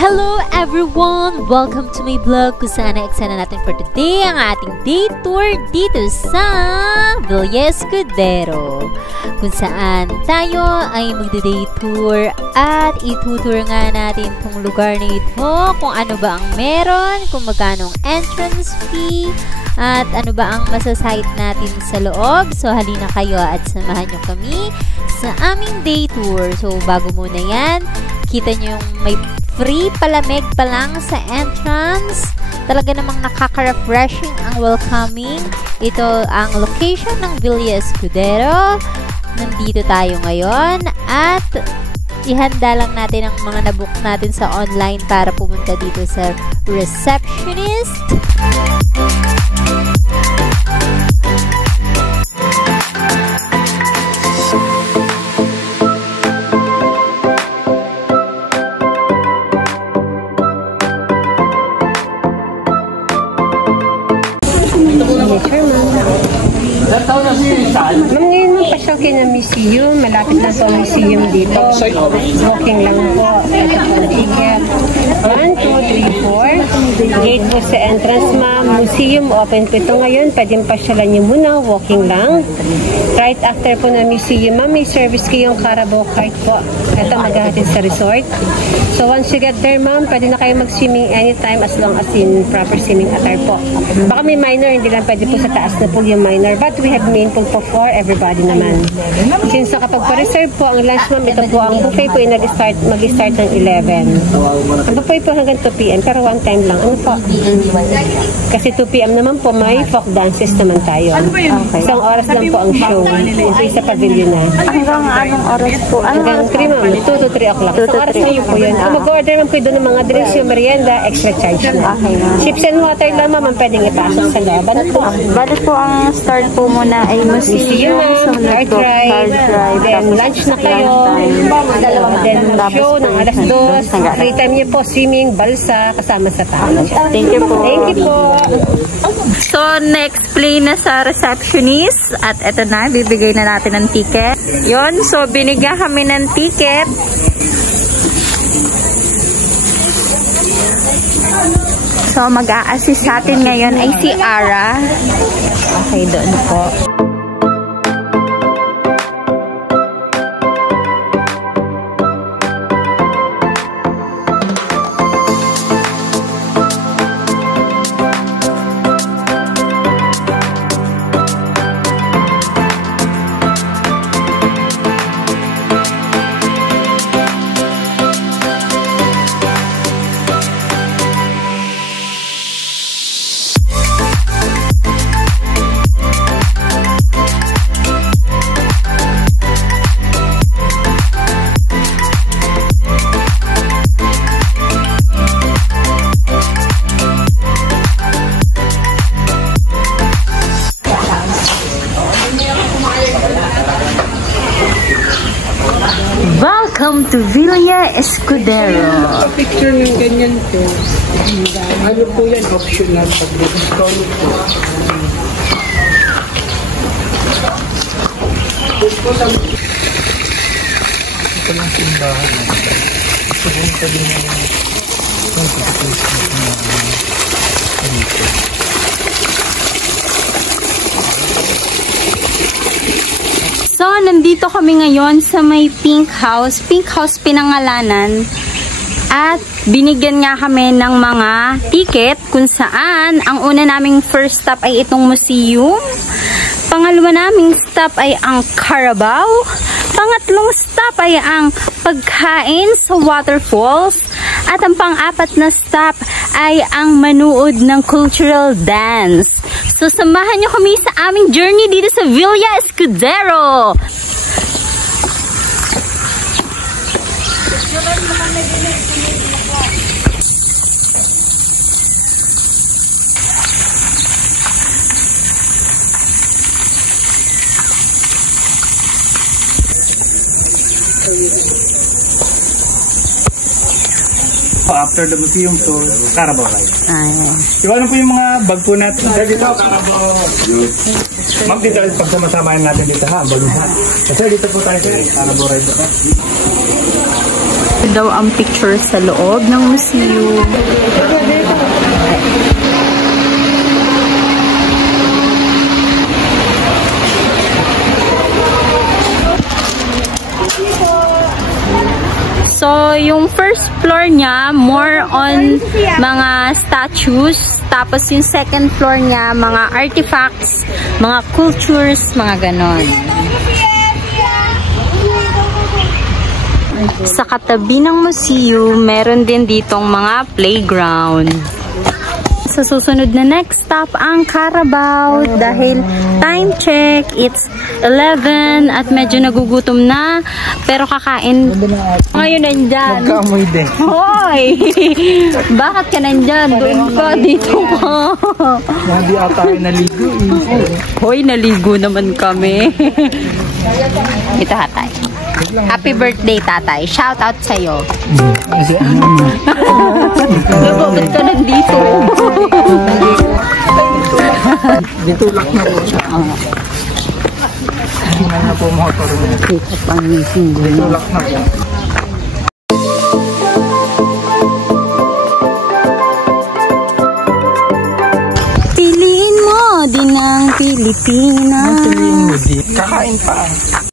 Hello everyone! Welcome to my vlog kung saan na-eksena natin for today ang ating day tour dito sa Villa Escudero, kung saan tayo ay magde-day tour at itutour nga natin itong lugar na ito, kung ano ba ang meron, kung magkano ang entrance fee, at ano ba ang masasight natin sa loob. So halina kayo at samahan nyo kami sa aming day tour. So bago muna yan, kita nyo yung may free palamig pa lang sa entrance. Talaga namang nakaka-refreshing ang welcoming. Ito ang location ng Villa Escudero. Nandito tayo ngayon at ihanda lang natin ang mga nabook natin sa online para pumunta dito sa receptionist. Ma'am, ngayon magpasyal kayo ng museum. Malapit na po ang museum dito. Walking lang po. Ito po ang ticket. 1, 2, 3, 4. Gate po sa entrance, ma'am. Museum open po ito ngayon. Pwedeng pasyalan nyo muna. Walking lang. Right after po ng museum, ma'am, may service kayo yung Carabao cart po. Ito maghahatid sa resort. So once you get there, ma'am, pwede na kayo mag-swimming anytime as long as in proper swimming attire po. Baka may minor, hindi lang pwede po sa taas na pool yung minor. But we have main pool po for everybody naman. Since kapag pa-reserve po ang lunch, ma'am, ito po ang buffet po yung mag-start ng 11. Ang buffet po hanggang 2 p.m. pero one time lang. Ano po? Kasi 2 p.m. naman po may folk dances naman tayo. Okay. Isang oras lang po ang show. Ito sa pavilion na. Hanggang anong oras po? Hanggang 3, ma'am. 2 to 3 o'clock. Isang oras na yun po yun. Kung mag-order naman po doon ng mga drinks, yung merienda, extra charge na. Chips and water lang, ma'am, ang pwedeng ipasok sa loob. Ano po? Bali po ang start po muna ay museum, car drive, then lunch na kayo, then show ng alas 2, free time niyo po, swimming, balsa, kasama sa tao. Thank you po. Thank you po. So, next play na sa receptionist. At eto na, bibigay na natin ng ticket. Yun, so binigyan kami ng ticket. So, mag-a-assist sa atin ngayon ay si Ara. Okay, doon po. Welcome to Villa Escudero. Picture ng ganyan po. Ano po yan? Optional. Pag-discount po. Ito lang simbahan. Ito lang pa din So, nandito kami ngayon sa may Pink House. Pink House pinangalanan. At binigyan nga kami ng mga ticket kung saan ang una naming first stop ay itong museum. Pangalawa naming stop ay ang Carabao. Pangatlong stop ay ang pagkain sa waterfalls. At ang pang-apat na stop ay ang manood ng cultural dance. So, samahan nyo kami sa aming journey dito sa Villa Escudero. After the museum tour, Carabao ride. Iwanan po yung mga bag po natin. Dito, Carabao. Ma'am, dito pagsama-samahin natin dito ha. Bag ha. Kasi dito po tayo sa Carabao ride. daw ang picture sa loob ng museum. So, yung first floor niya, more on mga statues. Tapos yung second floor niya, mga artifacts, mga cultures, mga ganon. Sa katabi ng museum, meron din ditong mga playground. Sa susunod na next stop, ang Carabao. Dahil time check, it's 11 at medyo nagugutom na. Pero kakain. Ngayon nandyan. Magkaamoy din. Hoy! Bakit ka nandyan? Doon ka, dito ka. Hindi ata ay naligo. Hoy, naligo naman kami. Ito, tatay. Happy birthday, tatay. Shout out sa'yo. Diba, ba't ka nandito? Ditulak na po siya. Hindi na po motor. Ditulak na po. Piliin mo din ang Pilipinas. Kakain pa.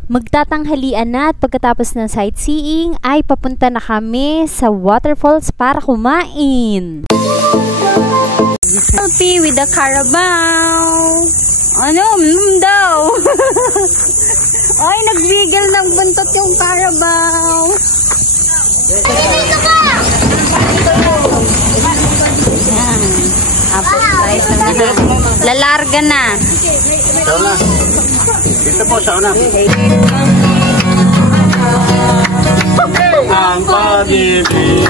Magtatanghalian na at pagkatapos ng sightseeing ay papunta na kami sa waterfalls para kumain. Selfie with the Carabao. Ano? Daw. Ay, nagbigil ng buntot yung Carabao. Dito ka! Yan. Tapos tayo sa mga. Lalarga na. Sauna. Dito po, sauna. Ang pag-ibig.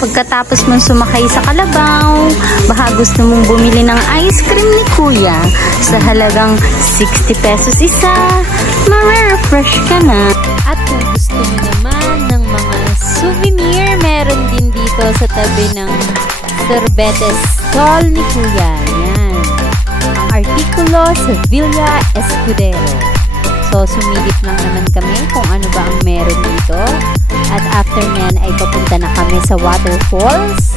Pagkatapos mong sumakay sa kalabaw, baka gusto mong bumili ng ice cream ni Kuya sa halagang 60 pesos isa, ma-refresh ka na. At kung gusto mo naman ng mga souvenir, meron din dito sa tabi ng sorbetes stall ni Kuya. Yan. Ang artikulo Sevilla Escudero. So, sumilip lang naman kami kung ano ba ang meron dito. At after nyan ay papunta na kami sa waterfalls.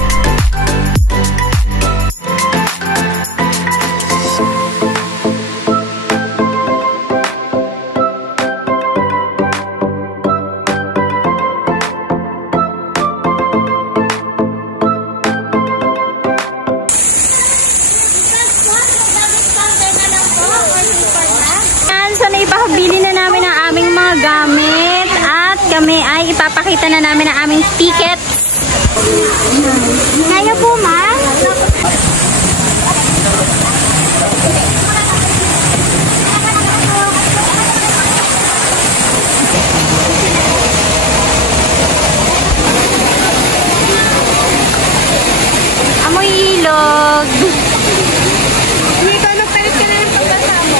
So, naipakabili na namin ang aming mga gamit at kami ay ipapakita na namin ang aming tickets. Kaya po, ma'am? Amoy ilog. Hindi ka na pwede ka na yung pagkasama.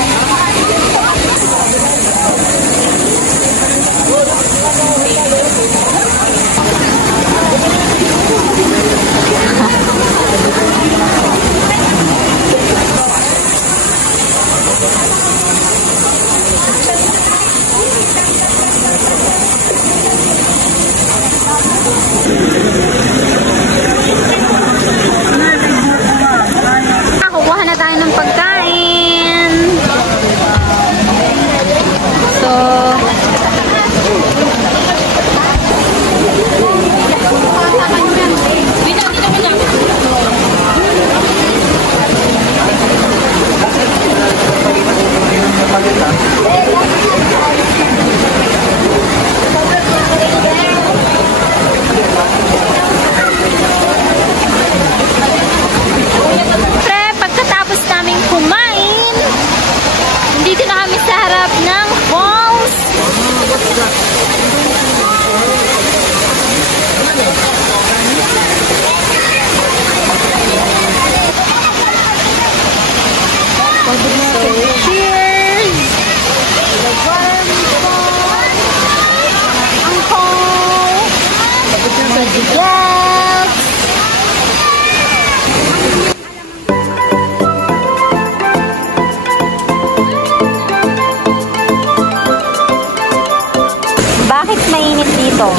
dito?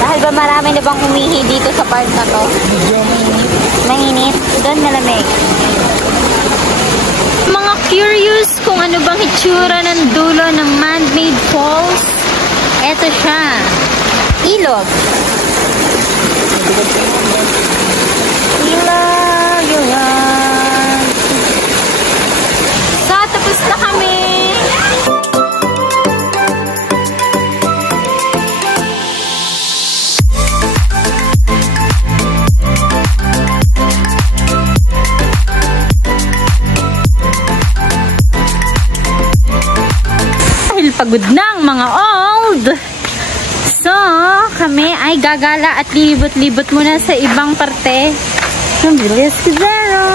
Dahil ba marami na bang umihi dito sa part na to? Mainit? Doon malamig. Mga curious kung ano bang itsura ng dulo ng man-made falls. Eto siya. Ilog. Ilog, yun. So, tapos na kami. Dahil pagod na ang mga old. So, kami ay gagala at libot-libot muna sa ibang parte ng Villa Escudero.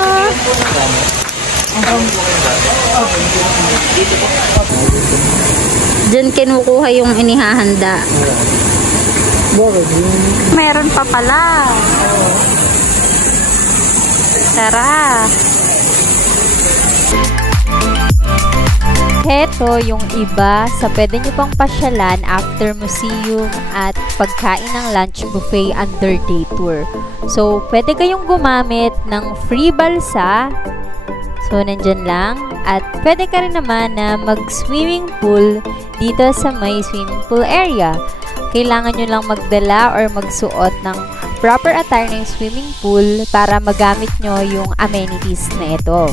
Diyan kinukuha yung inihahanda. Meron pa pala. Tara. Heto yung iba sa pwede nyo pang pasyalan after museum at pagkain ng lunch buffet under day tour. So, pwede kayong gumamit ng free balsa. So, nandyan lang. At pwede ka rin naman na mag-swimming pool dito sa may swimming pool area. Kailangan nyo lang magdala or magsuot ng proper attire ng swimming pool para magamit nyo yung amenities na ito.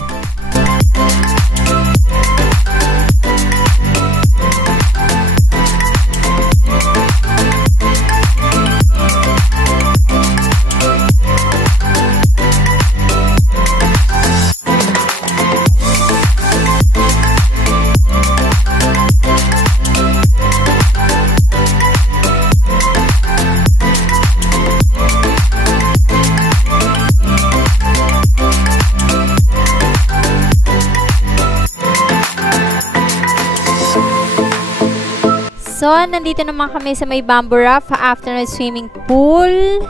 So, nandito naman kami sa may Bamboo Raft after ng swimming pool.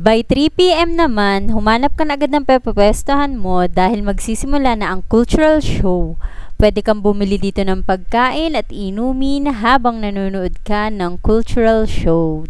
By 3 PM naman, humanap ka na agad ng pepepestahan mo dahil magsisimula na ang cultural show. Pwede kang bumili dito ng pagkain at inumin habang nanonood ka ng cultural show.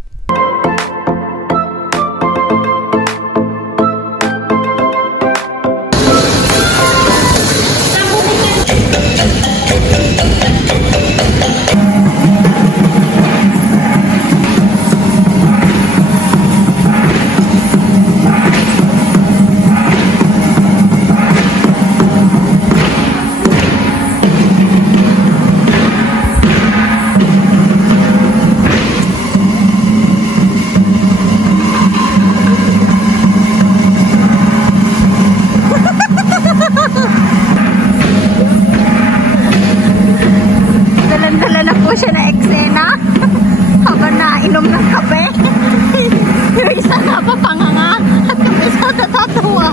Dalan-dala na po siya na eksena habang nainom ng kape. Yung isa nga pa panganga at yung isa natatawa.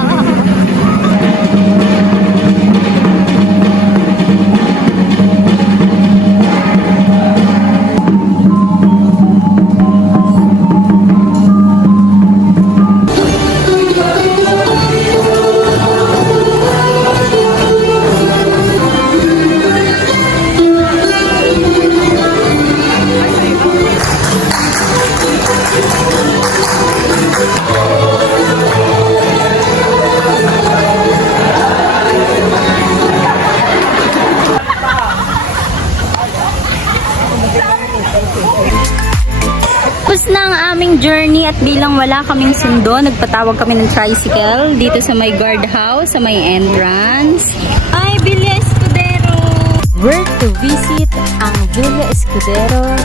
Tapos na ang aming journey at bilang wala kaming sundo, nagpatawag kami ng tricycle dito sa may guardhouse, sa may entrance. Ay, Villa Escudero! Where to visit ang Villa Escudero